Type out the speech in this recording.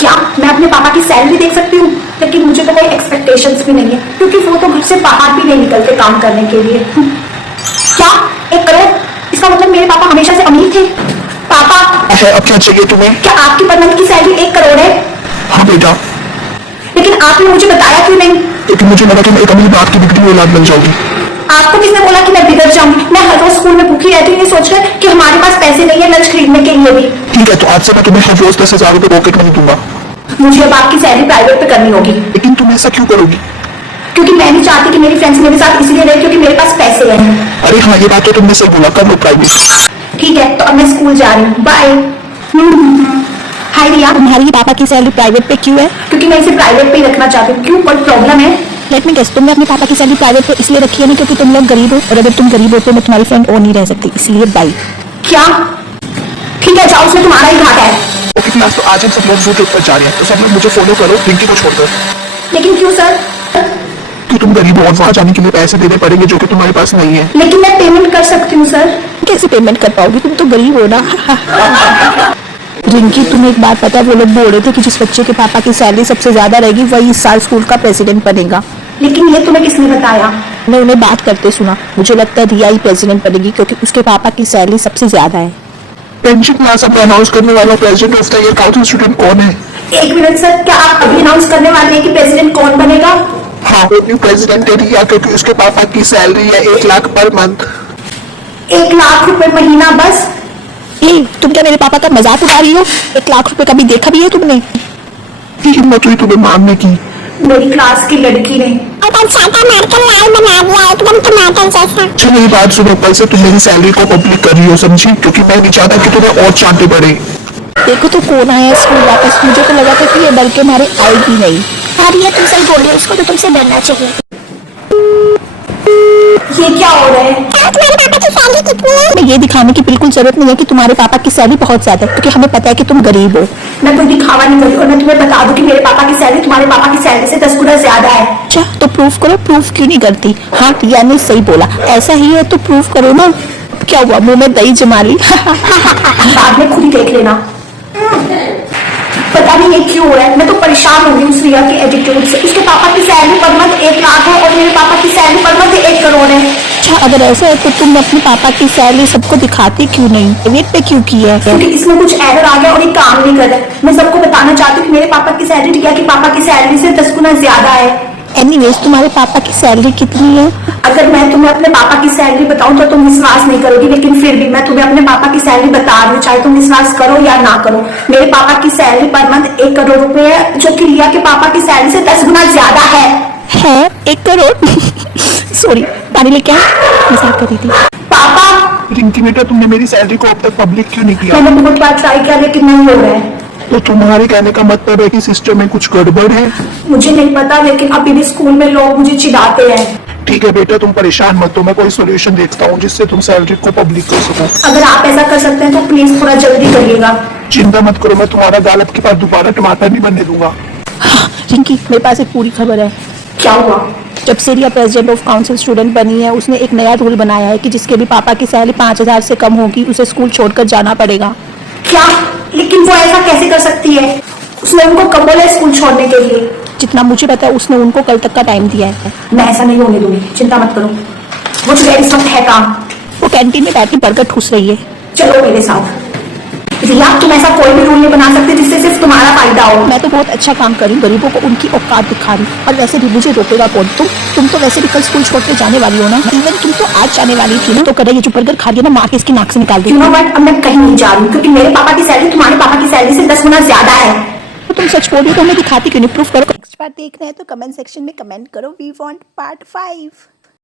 क्या मैं अपने पापा की सैलरी देख सकती हूँ? लेकिन मुझे तो कोई एक्सपेक्टेशंस भी नहीं है, क्योंकि वो तो घर से बाहर भी नहीं निकलते काम करने के लिए। क्या 1 करोड़? इसका मतलब मेरे पापा हमेशा से अमीर थे। पापा, अब क्या चाहिए तुम्हें? क्या आपकी पर मंथ की सैलरी 1 करोड़ है? हाँ बेटा। लेकिन आपने मुझे बताया क्यों नहीं? लेकिन मुझे लगा तुम एक अमीर बाप की बिगड़ी हुई औलाद बन जाओगी। आपको किसने बोला कि मैं बिगड़ जाऊंगी? मैं हर रोज स्कूल में भूखी रहती हूँ ये सोचकर कि हमारे पास पैसे नहीं है लंच खरीदने के लिए भी। ठीक है, तो आज से मैं तुम्हें हर रोज 10,000 रुपए पॉकेट मनी दूंगा। मुझे अब आपकी सैलरी प्राइवेट पे करनी होगी। लेकिन तुम ऐसा क्यों करोगी? क्योंकि मैं नहीं चाहती कि मेरी फ्रेंड्स मेरे साथ इसलिए रहे क्योंकि मेरे पास पैसे हैं। अरे हाँ, ये बात तो तुमने सही बोला, कर लो प्राइवेट। ठीक है, तो अब मैं स्कूल जा रही हूँ, बाय। हाय रिया, तुम्हारी पापा की सैलरी प्राइवेट पे क्यों है? क्योंकि मैं इसे प्राइवेट पे ही रखना चाहती हूँ। क्यों, कोई प्रॉब्लम है? लेट मी गेस, तुमने अपने पापा की सैलरी प्राइवेट पे इसलिए रखी है नहीं क्योंकि तुम लोग गरीब हो, और अगर तुम गरीब हो तो मैं तुम्हारी फ्रेंड और नहीं रह सकती, इसलिए बाई। क्या? ठीक है, जाओ, उसमें तुम्हारा ही घाटा है। ओके क्लास, तो आज हम सब लोग जू ट्रिप पर जा रहे हैं, तो सब लोग मुझे फॉलो करो रिंकी को छोड़कर। लेकिन क्यों सर? कि तुम गरीब हो और वहाँ जाने के लिए पैसे देने पड़ेंगे जो कि तुम्हारे पास नहीं है। लेकिन मैं पेमेंट कर सकती हूँ सर। कैसे पेमेंट कर पाओगी, तुम तो गरीब हो ना। रिंकी, तुम्हें एक बात पता है, वो लोग बोल रहे थे कि जिस बच्चे के पापा की सैलरी सबसे ज्यादा रहेगी वही इस साल स्कूल का प्रेसिडेंट बनेगा। लेकिन ये तुम्हें किसने बताया? मैं उन्हें बात करते सुना, मुझे लगता है रिया ही प्रेसिडेंट बनेगी क्योंकि उसके पापा की सैलरी सबसे ज्यादा है। पेंशन क्लास अब अनाउंस करने वाला president of the year council student कौन है? 1 मिनट सर, क्या आप अभी अनाउंस करने वाले हैं कि प्रेसिडेंट कौन बनेगा? हाँ, वो न्यू प्रेसिडेंट है रिया, क्योंकि उसके पापा की सैलरी है 1 लाख पर मंथ। 1 लाख रुपए महीना बस? ए, तुम क्या मेरे पापा का मजाक उड़ा रही हो? 1 लाख रुपए कभी देखा भी है तुमने? की हिम्मत हुई तुम्हें मांगने की? मेरी क्लास की लड़की ने। अच्छा मेरी बात सुनो, कल से तुम मेरी सैलरी को पब्लिक कर रही हो, समझी? क्योंकि मैं नहीं चाहता कि तुम्हें और चांटे पड़े। देखो तो कौन आया स्कूल वापस, मुझे तो लगा था कि ये डर के मारे आएगी नहीं। हाँ रिया, तुम सही बोल रही हो, इसको तो तुमसे डरना चाहिए। ये क्या हो रहा है? तुम्हारे पापा की सैलरी कितनी है? हमें ये दिखाने की बिल्कुल जरूरत नहीं है कि तुम्हारे पापा की सैलरी बहुत ज्यादा है, क्योंकि हमें पता है कि तुम गरीब हो। मैं कोई दिखावा नहीं कर रही, और मैं तुम्हें बता दूं कि मेरे पापा की सैलरी तुम्हारे पापा की सैलरी से 10 गुना ज्यादा है। अच्छा, तो प्रूफ करो। प्रूफ क्यों नहीं करती? हाँ, रिया ने सही बोला, ऐसा ही है तो प्रूफ करो ना। क्या हुआ, मुंह में दही जमा ली? बाद में खुद ही देख लेना। पता नहीं ये क्यों हो रहा है, मैं तो परेशान हो गई उस रिया के एटीट्यूड से। उसके पापा की सैलरी पर मंथ 1 लाख है और मेरे पापा की सैलरी पर मंथ 1 करोड़ है। अच्छा, अगर ऐसा है तो तुम अपने पापा की सैलरी सबको दिखाती क्यों नहीं? प्राइवेट पे क्यों की है? क्योंकि इसमें कुछ एरर आ गया और ये काम नहीं कर रहा है। मैं सबको बताना चाहती हूँ कि मेरे पापा की सैलरी रिया के पापा की सैलरी से 10 गुना ज्यादा है। एनीवेज, तुम्हारे पापा की सैलरी कितनी है? अगर मैं तुम्हें अपने पापा की सैलरी बताऊं तो तुम विश्वास नहीं करोगी, लेकिन फिर भी मैं तुम्हें अपने पापा की सैलरी बता रही हूँ, चाहे तुम विश्वास करो या ना करो। मेरे पापा की सैलरी पर मंथ 1 करोड़ रुपए है, जो कि रिया के पापा की सैलरी से 10 गुना ज्यादा है। 1 करोड़? सॉरी, पानी लेके आए, मजाक कर रही थी। पापा, रिंकी बेटा, तुमने मेरी सैलरी को अब तक पब्लिक क्यों नहीं किया? मैंने बहुत बार ट्राई किया लेकिन नहीं हो रहा है। तो तुम्हारे कहने का मतलब है कि सिस्टम में कुछ गड़बड़ है? मुझे नहीं पता, लेकिन अभी भी स्कूल में लोग मुझे चिढ़ाते हैं। ठीक है बेटा, तुम परेशान मत हो, मैं कोई सोल्यूशन देखता हूँ जिससे तुम सैलरी को पब्लिक कर सको। अगर आप ऐसा कर सकते हैं तो प्लीज थोड़ा जल्दी करिएगा। चिंता मत करो, मैं तुम्हारा गाल अब की बार दोबारा टमाटर नहीं बनने दूंगा। रिंकी, मेरे पास एक पूरी खबर है। क्या हुआ? जब से रिया प्रेसिडेंट ऑफ काउंसिल स्टूडेंट बनी है, उसने एक नया रूल बनाया है कि जिसके भी पापा की सैलरी 5,000 से कम होगी उसे स्कूल छोड़कर जाना पड़ेगा। क्या? लेकिन वो ऐसा कैसे कर सकती है? उसने उनको कब बोला है स्कूल छोड़ने के लिए? जितना मुझे पता है उसने उनको कल तक का टाइम दिया है। मैं ऐसा नहीं होने दूंगी, चिंता मत करो। मुझे मेरे इस वक्त है काम। वो कैंटीन में बैठ के बर्गर ठूस रही है। चलो मेरे साथ। रिया, तुम ऐसा कोई भी रूल नहीं बना सकते जिससे सिर्फ तुम्हारा फायदा हो। मैं तो बहुत अच्छा काम कर रही हूँ, गरीबों को उनकी औकात दिखा रही हूँ। और वैसे भी मुझे रोकेगा कौन? तुम तो वैसे भी कल स्कूल छोड़ के जाने वाली हो ना। इवन तुम तो आज जाने वाली थी ना, तो करेगी जो बर्गर खा लिया ना, मार के इसकी नाक से निकाल दी। यू नो व्हाट, अब मैं कहीं नहीं जा रही हूँ क्योंकि मेरे पापा की सैलरी तुम्हारे पापा की सैलरी से 10 गुना ज्यादा है। तो तुम सच बोल रही हो तो हमें दिखाती क्यों नहीं? प्रूफ करो। नेक्स्ट पार्ट देखना है तो कमेंट सेक्शन में कमेंट करो, वी वांट पार्ट 5।